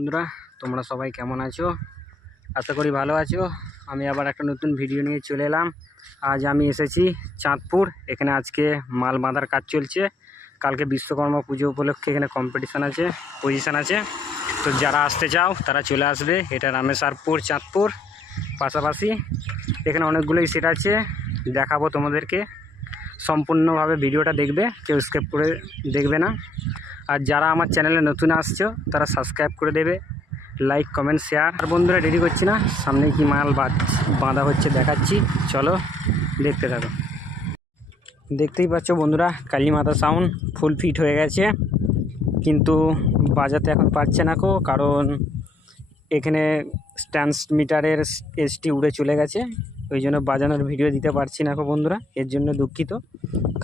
বন্ধুরা, তোমরা সবাই কেমন আছো? আশা করি ভালো আছো। আমি আবার একটা নতুন ভিডিও নিয়ে চলে এলাম। আজ আমি এসেছি চাঁদপুর। এখানে আজকে মাল বাঁধার কাজ চলছে। কালকে বিশ্বকর্মা পুজো উপলক্ষে এখানে কম্পিটিশান আছে, পজিশান আছে। তো যারা আসতে চাও তারা চলে আসবে। এটা রামেশ্বরপুর, চাঁদপুর পাশাপাশি। এখানে অনেকগুলোই সেট আছে, দেখাবো তোমাদেরকে। সম্পূর্ণভাবে ভিডিওটা দেখবে, কেউ স্কিপ করে দেখবে না। আর যারা আমার চ্যানেলে নতুন আসছো তারা সাবস্ক্রাইব করে দেবে, লাইক কমেন্ট শেয়ার। আর বন্ধুরা, দেরি করছি না, সামনে কি মাল বাঁধা হচ্ছে দেখাচ্ছি, চলো দেখতে থাকো। দেখতেই পাচ্ছ বন্ধুরা, কালীমাতা সাউন্ড ফুল ফিট হয়ে গেছে, কিন্তু বাজাতে এখন পারছে না কো, কারণ এখানে ট্রান্সমিটারের এসটি উড়ে চলে গেছে। ওই জন্য বাজানোর ভিডিও দিতে পারছি না কো বন্ধুরা, এর জন্য দুঃখিত।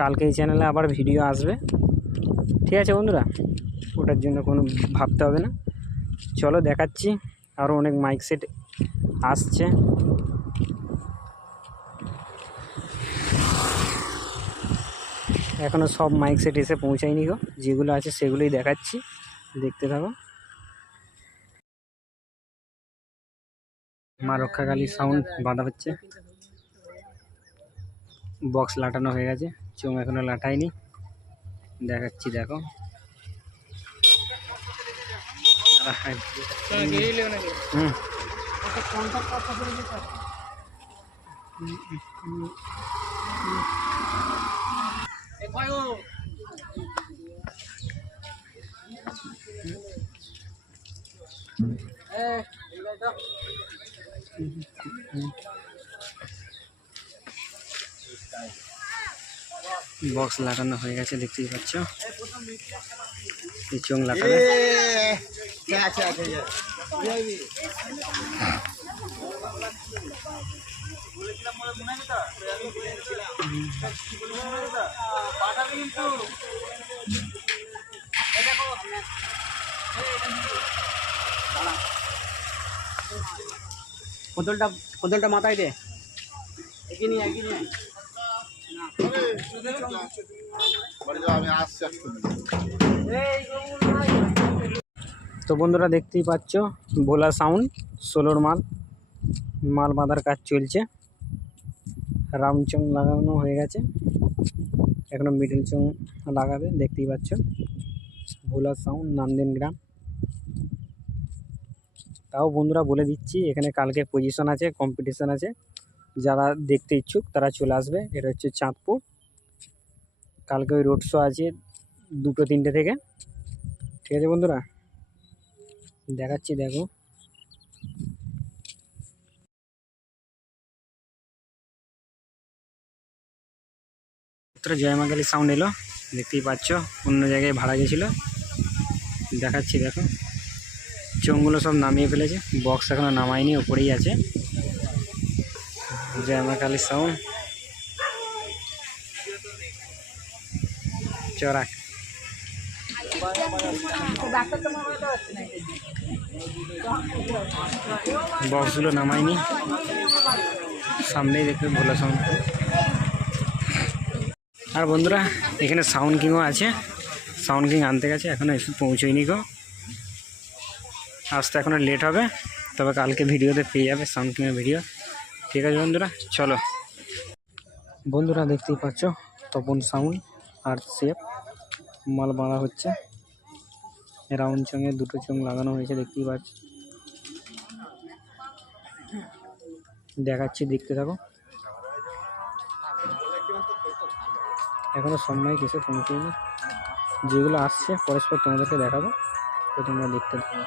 কালকে এই চ্যানেলে আবার ভিডিও আসবে, ঠিক আছে বন্ধুরা? ওটার জন্য কোনো ভাবতে হবে না। চলো দেখাচ্ছি, আরও অনেক মাইক সেট আসছে। এখনও সব মাইক সেট এসে পৌঁছায়নি গো, যেগুলো আছে সেগুলোই দেখাচ্ছি, দেখতে থাকো। মা রক্ষাকালী সাউন্ড বাঁধা হচ্ছে, বক্স লাটানো হয়ে গেছে, চোঙ এখনো লাটাইনি, দেখাচ্ছি দেখো। বক্স লাগানো হয়ে গেছে, দেখতেই পাচ্ছ, এই চোঙ লাগানো। কোদলটা মাথায় দে, তো বন্ধুরা দেখতেই পাচ্ছ, ভোলা সাউন্ড 16 মাল বাঁধার কাজ চলছে। রাউন্ড চোঙ লাগানো হয়ে গেছে, এখনো মিডল চোঙ লাগাবে, দেখতেই পাচ্ছ। ভোলা সাউন্ড, নান্দেন গ্রাম। তাও বন্ধুরা বলে দিচ্ছি, এখানে কালকে পজিশন আছে, কম্পিটিশান আছে। যারা দেখতে ইচ্ছুক তারা চলে আসবে। এটা হচ্ছে চাঁদপুর। কালকে ওই রোড শো আছে 2-3টে থেকে, ঠিক আছে বন্ধুরা? দেখাচ্ছি দেখো। জয় মা কালী সাউন্ড এলো, দেখতেই পাচ্ছ। অন্য জায়গায় ভাড়া গেছিলো, দেখাচ্ছি দেখো। চোঙগুলো সব নামিয়ে ফেলেছে, বক্স এখনো নামায়নি, ওপরেই আছে। জয় মা কালী সাউন্ড চড়াক। বক্সগুলো নামায়নি, সামনেই দেখবে ভোলা সাউন্ড। আর বন্ধুরা, এখানে সাউন্ড কিংও আছে, সাউন্ড কিং আনতে গেছে, এখনো এসে পৌঁছয়নি গো। আসতে এখনো লেট হবে, তবে কালকে ভিডিওতে পেয়ে যাবে সাউন্ড কিংয়ের ভিডিও, ঠিক আছে বন্ধুরা? চলো বন্ধুরা, দেখতেই পাচ্ছ তপন সাউন্ড আর শেপ মাল বাঁধা হচ্ছে। রাউন্ড চোঙে 2টো চোঙ লাগানো হয়েছে, দেখতেই পাচ্ছ। দেখাচ্ছি, দেখতে থাকো। এখনো সময় কিছু পৌঁছয়নি, যেগুলো আসছে পরস্পর তোমাদেরকে দেখাবো, তো তোমরা দেখতে থাকো।